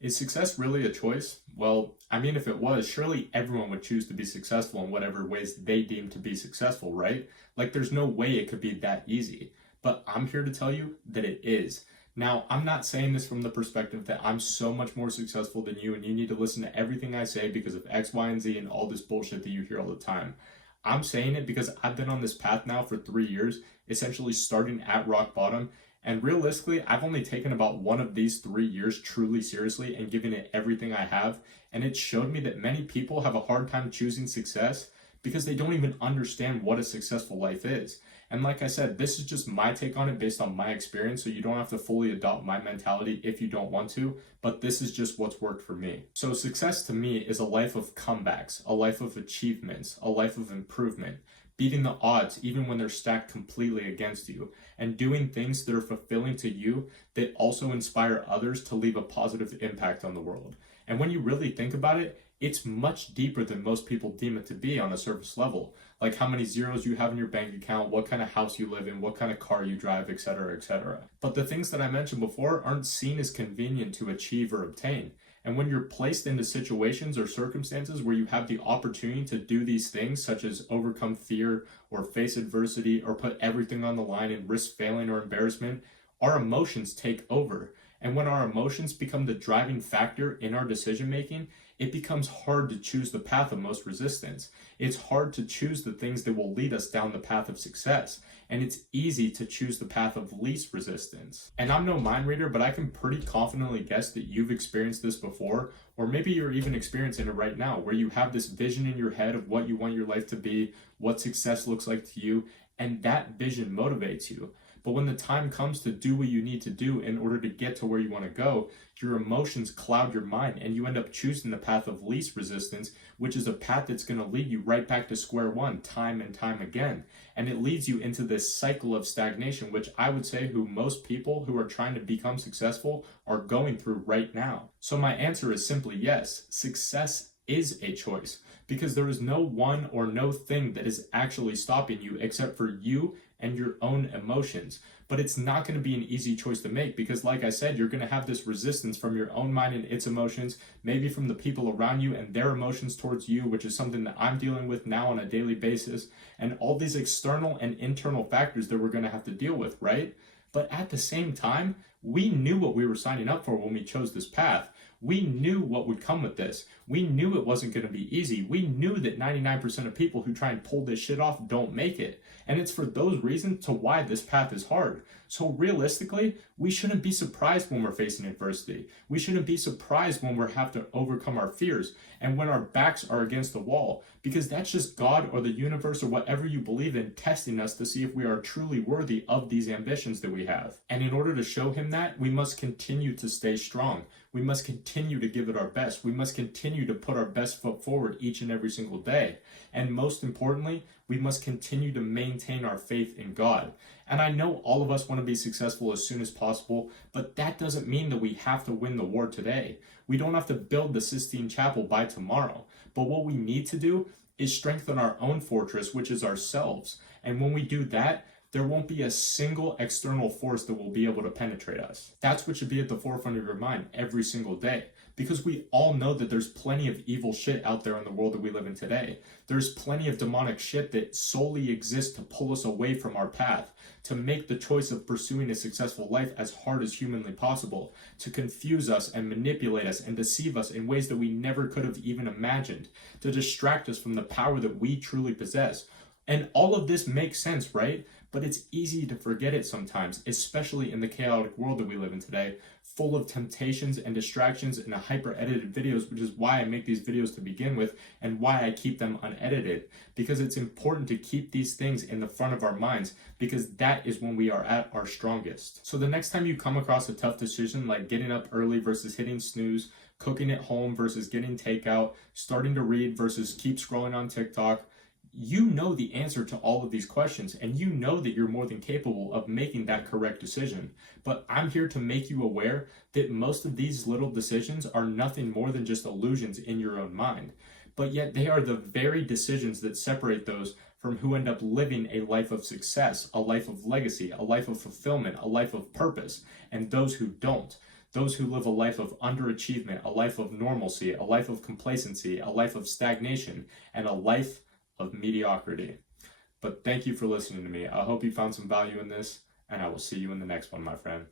Is success really a choice? Well, I mean, if it was, surely everyone would choose to be successful in whatever ways they deem to be successful, right? Like, there's no way it could be that easy. But I'm here to tell you that it is. Now, I'm not saying this from the perspective that I'm so much more successful than you and you need to listen to everything I say because of X, Y, and Z and all this bullshit that you hear all the time. I'm saying it because I've been on this path now for 3 years, essentially starting at rock bottom. And realistically, I've only taken about one of these 3 years truly seriously and given it everything I have. And it showed me that many people have a hard time choosing success because they don't even understand what a successful life is. And like I said, this is just my take on it based on my experience. So you don't have to fully adopt my mentality if you don't want to, but this is just what's worked for me. So success to me is a life of comebacks, a life of achievements, a life of improvement, beating the odds even when they're stacked completely against you, and doing things that are fulfilling to you that also inspire others to leave a positive impact on the world. And when you really think about it, it's much deeper than most people deem it to be on a surface level. Like how many zeros you have in your bank account, what kind of house you live in, what kind of car you drive, etc., etc. But the things that I mentioned before aren't seen as convenient to achieve or obtain. And when you're placed into situations or circumstances where you have the opportunity to do these things, such as overcome fear or face adversity or put everything on the line and risk failing or embarrassment, our emotions take over. And when our emotions become the driving factor in our decision making, it becomes hard to choose the path of most resistance. It's hard to choose the things that will lead us down the path of success. And it's easy to choose the path of least resistance. And I'm no mind reader, but I can pretty confidently guess that you've experienced this before, or maybe you're even experiencing it right now, where you have this vision in your head of what you want your life to be, what success looks like to you, and that vision motivates you. But when the time comes to do what you need to do in order to get to where you want to go, your emotions cloud your mind and you end up choosing the path of least resistance, which is a path that's going to lead you right back to square one time and time again. And it leads you into this cycle of stagnation, which I would say who most people who are trying to become successful are going through right now. So my answer is simply yes, success is a choice, because there is no one or no thing that is actually stopping you except for you and your own emotions. But it's not going to be an easy choice to make because, like I said, you're going to have this resistance from your own mind and its emotions, maybe from the people around you and their emotions towards you, which is something that I'm dealing with now on a daily basis, and all these external and internal factors that we're going to have to deal with, right? But at the same time, we knew what we were signing up for when we chose this path. We knew what would come with this. We knew it wasn't going to be easy. We knew that 99% of people who try and pull this shit off don't make it. And it's for those reasons to why this path is hard. So realistically, we shouldn't be surprised when we're facing adversity. We shouldn't be surprised when we have to overcome our fears and when our backs are against the wall, because that's just God or the universe or whatever you believe in testing us to see if we are truly worthy of these ambitions that we have. And in order to show him that, we must continue to stay strong. We must continue to give it our best. We must continue to put our best foot forward each and every single day. And most importantly, we must continue to maintain our faith in God. And I know all of us want to be successful as soon as possible, but that doesn't mean that we have to win the war today. We don't have to build the Sistine Chapel by tomorrow. But what we need to do is strengthen our own fortress, which is ourselves. And when we do that, there won't be a single external force that will be able to penetrate us. That's what should be at the forefront of your mind every single day. Because we all know that there's plenty of evil shit out there in the world that we live in today. There's plenty of demonic shit that solely exists to pull us away from our path, to make the choice of pursuing a successful life as hard as humanly possible, to confuse us and manipulate us and deceive us in ways that we never could have even imagined, to distract us from the power that we truly possess. And all of this makes sense, right? But it's easy to forget it sometimes, especially in the chaotic world that we live in today, full of temptations and distractions and hyper-edited videos, which is why I make these videos to begin with and why I keep them unedited, because it's important to keep these things in the front of our minds, because that is when we are at our strongest. So the next time you come across a tough decision like getting up early versus hitting snooze, cooking at home versus getting takeout, starting to read versus keep scrolling on TikTok, you know the answer to all of these questions, and you know that you're more than capable of making that correct decision. But I'm here to make you aware that most of these little decisions are nothing more than just illusions in your own mind. But yet they are the very decisions that separate those from who end up living a life of success, a life of legacy, a life of fulfillment, a life of purpose, and those who don't. those who live a life of underachievement, a life of normalcy, a life of complacency, a life of stagnation, and a life of mediocrity. But thank you for listening to me. I hope you found some value in this, and I will see you in the next one, my friend.